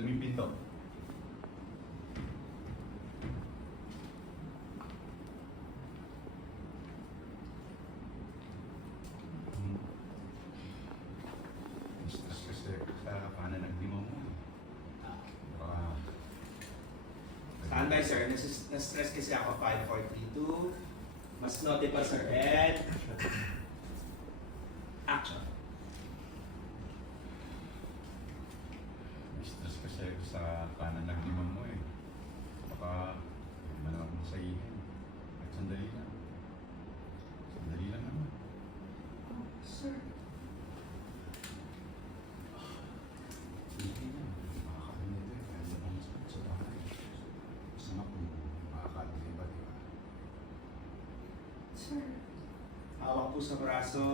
madaming pinto. Stress kasi sa kanan ng lima mo. Baka... Standby sir, na-stress kasi ako 5-4-3-2. Mas note pa sir, and action. Stress kasi sa kanan ng lima mo eh. Baka hindi man naman masayihin. At sandali lang. Sandali lang naman. Sir. Hindi na. Makakain nito eh. Kaya naman sa bahay. Gusto nga kung makakain sa iba, di ba? Sir. Hawak po sa braso.